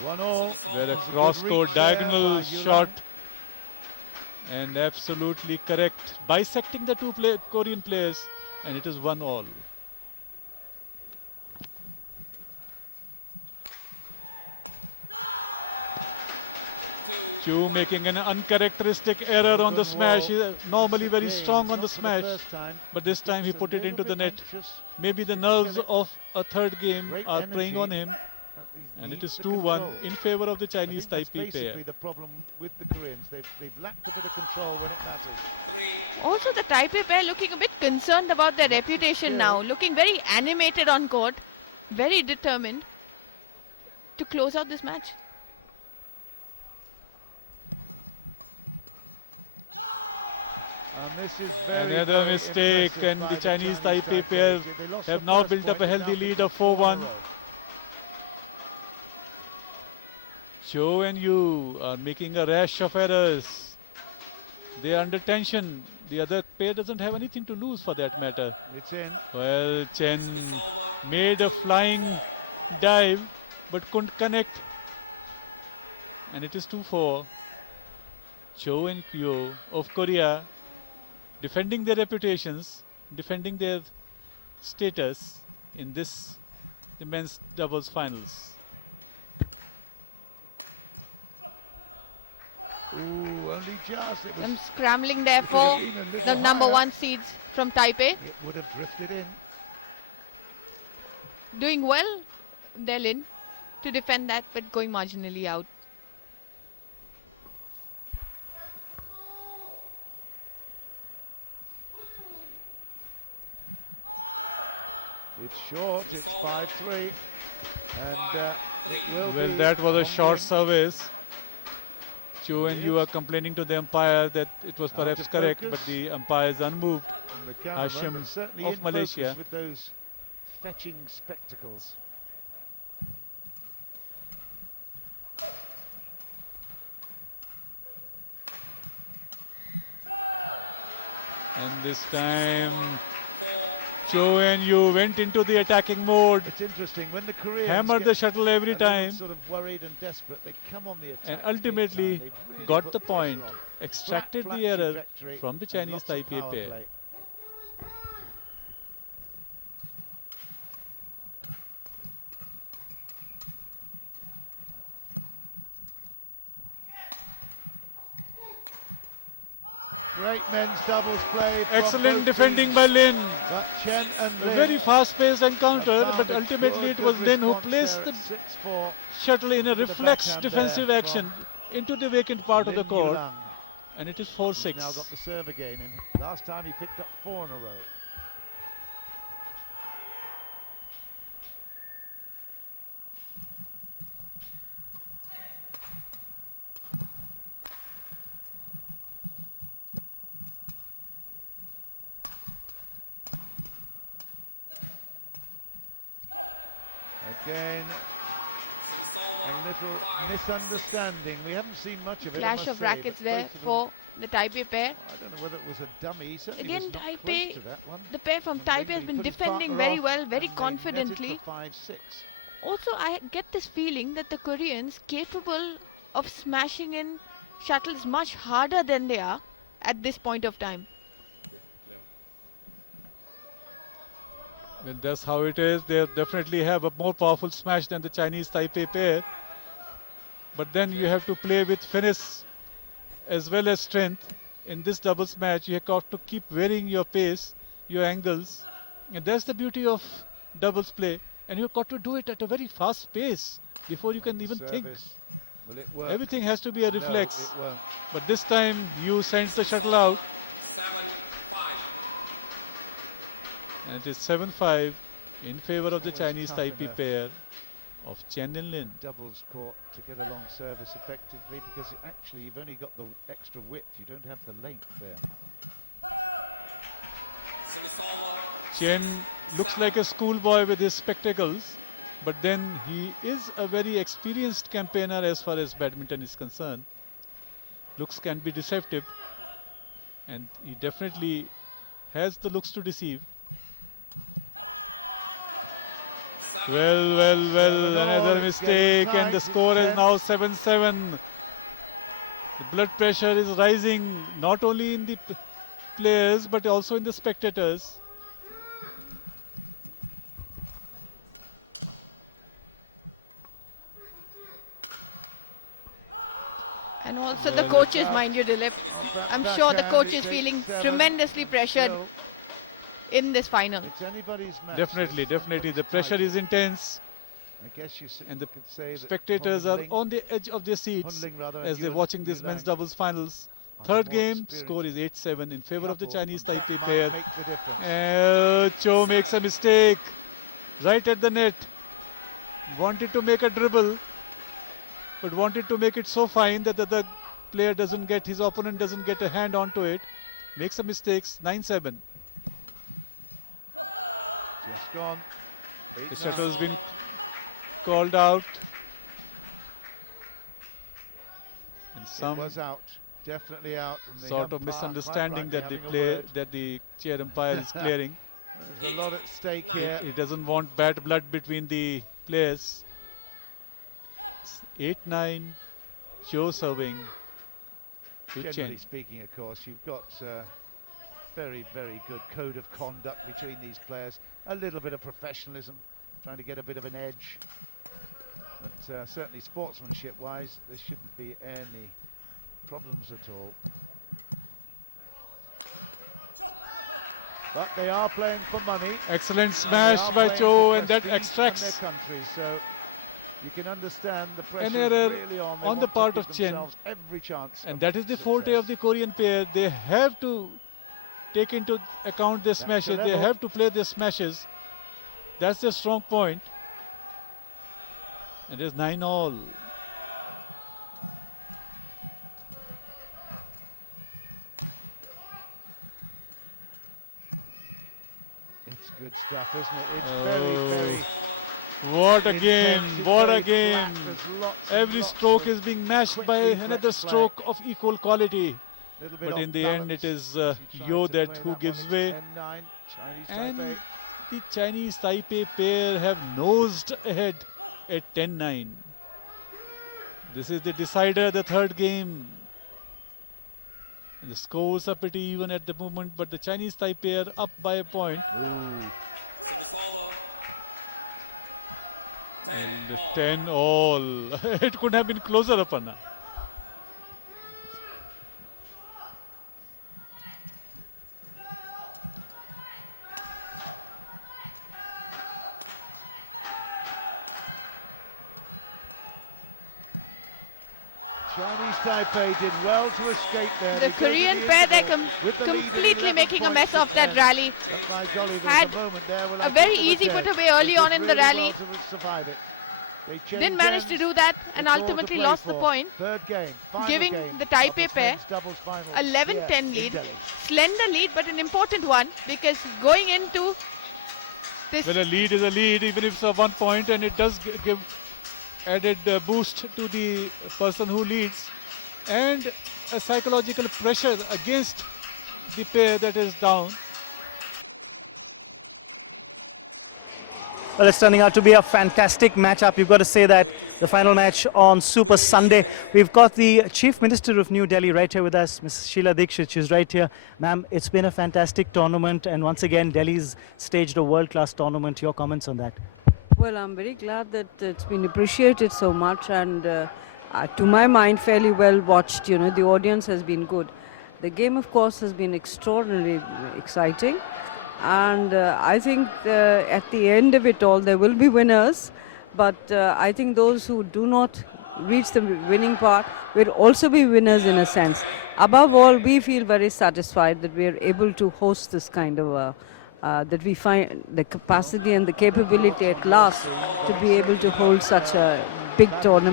1-1. Where a There's good cross-court reach there diagonal by shot, Yulang. and absolutely correct, bisecting the two Korean players, and it is 1-1. Chu making an uncharacteristic error on the Logan smash. Wall. He's normally very Again, strong it's on the not for the smash, first time. but this time he gets put a it into little the bit net. anxious, Maybe wants the to nerves kill it. of a third game Great are playing on energy, him, but he and it needs is the 2-1 control. in favor of the I Chinese think that's Taipei pair. basically the problem with the Koreans. They've lacked a bit of control when it matters. Also, the Taipei pair looking a bit concerned about their Lots of reputation skill. now, looking very animated on court, very determined to close out this match. And this is very, Another very mistake, impressive and by the Chinese Taipei Taipei. pair They lost have the now first built up point, a they've healthy now lead picked of up four in a 4-1. row. Cho and Yu are making a rash of errors. They are under tension. The other pair doesn't have anything to lose for that matter. It's in. Well, Chen made a flying dive but couldn't connect. And it is 2-4. Cho and Kyo of Korea defending their reputations, defending their status in this men's doubles finals. Ooh, only just. It was. Them scrambling there It could have for been a little the number higher. one seeds from Taipei. It would have drifted in. Doing well, Delin, to defend that, but going marginally out. It's short. It's 5-3, and it will Well, be that was a on short wing. service. Chu It and Yu is. are complaining to the umpire that it was Out perhaps of correct, but focus. the umpire is unmoved. And the cameraman, Hashim but certainly of in focus Malaysia. with those fetching spectacles. And this time, Cho and Yu went into the attacking mode, It's interesting when the Koreans hammered get the shuttle every a little time, sort of worried and desperate, they come on the attack and big time. ultimately They really got put the pressure point, on. extracted Flat the error trajectory from the and Chinese lots of Taipei power pair. play. Great men's doubles play. from Excellent both defending teams. by Lin. But Chen and A Lin very fast-paced encounter, have but found a ultimately it good was Lin who response placed there the at 6-4. shuttle in a With the reflex backhand defensive there action from into the vacant part of the Lin court, Yulang. and it is He's 4-6. now got the serve again, and last time he picked up 4 in a row. Again, a little misunderstanding. We haven't seen much of it. I Clash must of say, rackets but there both of them- for the Taipei pair. I don't know whether it was a dummy. He certainly Again, was not Taipei, close to that one. the pair from And Taipei Lin, has he been put his defending partner very off, well, very and they netted for confidently. 5-6. Also, I get this feeling that the Koreans capable of smashing in shuttles much harder than they are at this point of time. Well, that's how it is. They definitely have a more powerful smash than the Chinese Taipei pair. But then you have to play with finesse as well as strength. In this doubles match, you have got to keep varying your pace, your angles. And that's the beauty of doubles play. And you've got to do it at a very fast pace before you can even think. Service. Will it work? Everything has to be a No, reflex. it won't. But this time, you sends the shuttle out. And it is 7-5 in favor of the Always Chinese tough in Taipei a- pair of Chen and Lin. Doubles court to get a long service effectively, because actually you've only got the extra width, you don't have the length there. Chen looks like a schoolboy with his spectacles, but then he is a very experienced campaigner as far as badminton is concerned. Looks can be deceptive, and he definitely has the looks to deceive. Well, another it's mistake, getting and the tight. score is 10. now 7-7. The blood pressure is rising not only in the players but also in the spectators. And also the Well, coaches, out. mind you, Dilip. Back- I'm sure the backhand, coach it's is feeling 8-7. tremendously pressured Still, in this final. it's anybody's match. Definitely. It's The anybody's pressure title. is intense, I guess you and the could say that spectators are Hunling- on the edge of their seats Hunling rather, as and they're watching this Yulang men's doubles finals. are the Third more game, experienced score is 8-7 in favor of the couple, Chinese and that Taipei might pair. make the difference. Cho makes a mistake right at the net. Wanted to make a dribble, but wanted to make it so fine that the other player doesn't get, his opponent doesn't get a hand onto it. Makes a mistake, 9-7. Just gone. The 8-9. shuttle's been called out. And It some was out, definitely out. And the sort of umpire quite misunderstanding rightly that the having a word. chair umpire is clearing. There's a lot at stake here. He doesn't want bad blood between the players. 8-9, Cho serving to Generally Chen. speaking, of course, you've got very, very good code of conduct between these players. A little bit of professionalism, trying to get a bit of an edge. But certainly sportsmanship-wise, there shouldn't be any problems at all. But they are playing for money. Excellent and they smash are by playing Cho, for and that prestige extracts their country, so you can understand the an pressure error really on. They on the want to part give of Chen. themselves every chance. And of that is the forte of success. the Korean pair. They have to take into account their to smashes. They level. have to play their smashes. That's their strong point. It is 9-all. It's good stuff, isn't it? It's very What a game! intense. It's What very a game! flat. There's lots and Every lots stroke of is being matched quick by reflex another play. stroke of equal quality. little bit But off in the end, it balance is as he tried Yo to that play who that gives one. way. It's 10-9, Chinese And Taipei. the Chinese Taipei pair have nosed ahead at 10-9. This is the decider, the third game. And the scores are pretty even at the moment, but the Chinese Taipei are up by a point. Ooh. And 10-all. It could have been closer, Aparna. Chinese Taipei did well to escape there. The They go to Korean the pair, they're interval with the lead at completely 11 making a points mess to of that 10. rally. But by golly, there Had was a moment there. Well, a I very think it was easy 10. putaway early They on did in the really rally. well to survive it. They Didn't manage to changed do that and before to ultimately play lost the for. point. Third game, final Giving game the of Taipei this pair men's doubles final 11-10 here in lead. Delhi. Slender lead, but an important one because going into this Well, a lead is a lead, even if it's a 1 point, and it does give added boost to the person who leads, and a psychological pressure against the pair that is down. Well, it's turning out to be a fantastic matchup. You've got to say that the final match on Super Sunday. We've got the Chief Minister of New Delhi right here with us, Ms. Sheila Dikshit. She's right here. Ma'am, it's been a fantastic tournament, and once again, Delhi's staged a world-class tournament. Your comments on that? Well, I'm very glad that it's been appreciated so much, and to my mind, fairly well watched. You know, the audience has been good. The game, of course, has been extraordinarily exciting. And I think at the end of it all, there will be winners. But I think those who do not reach the winning part will also be winners in a sense. Above all, we feel very satisfied that we are able to host this kind of, that we find the capacity and the capability at last to be able to hold such a big tournament.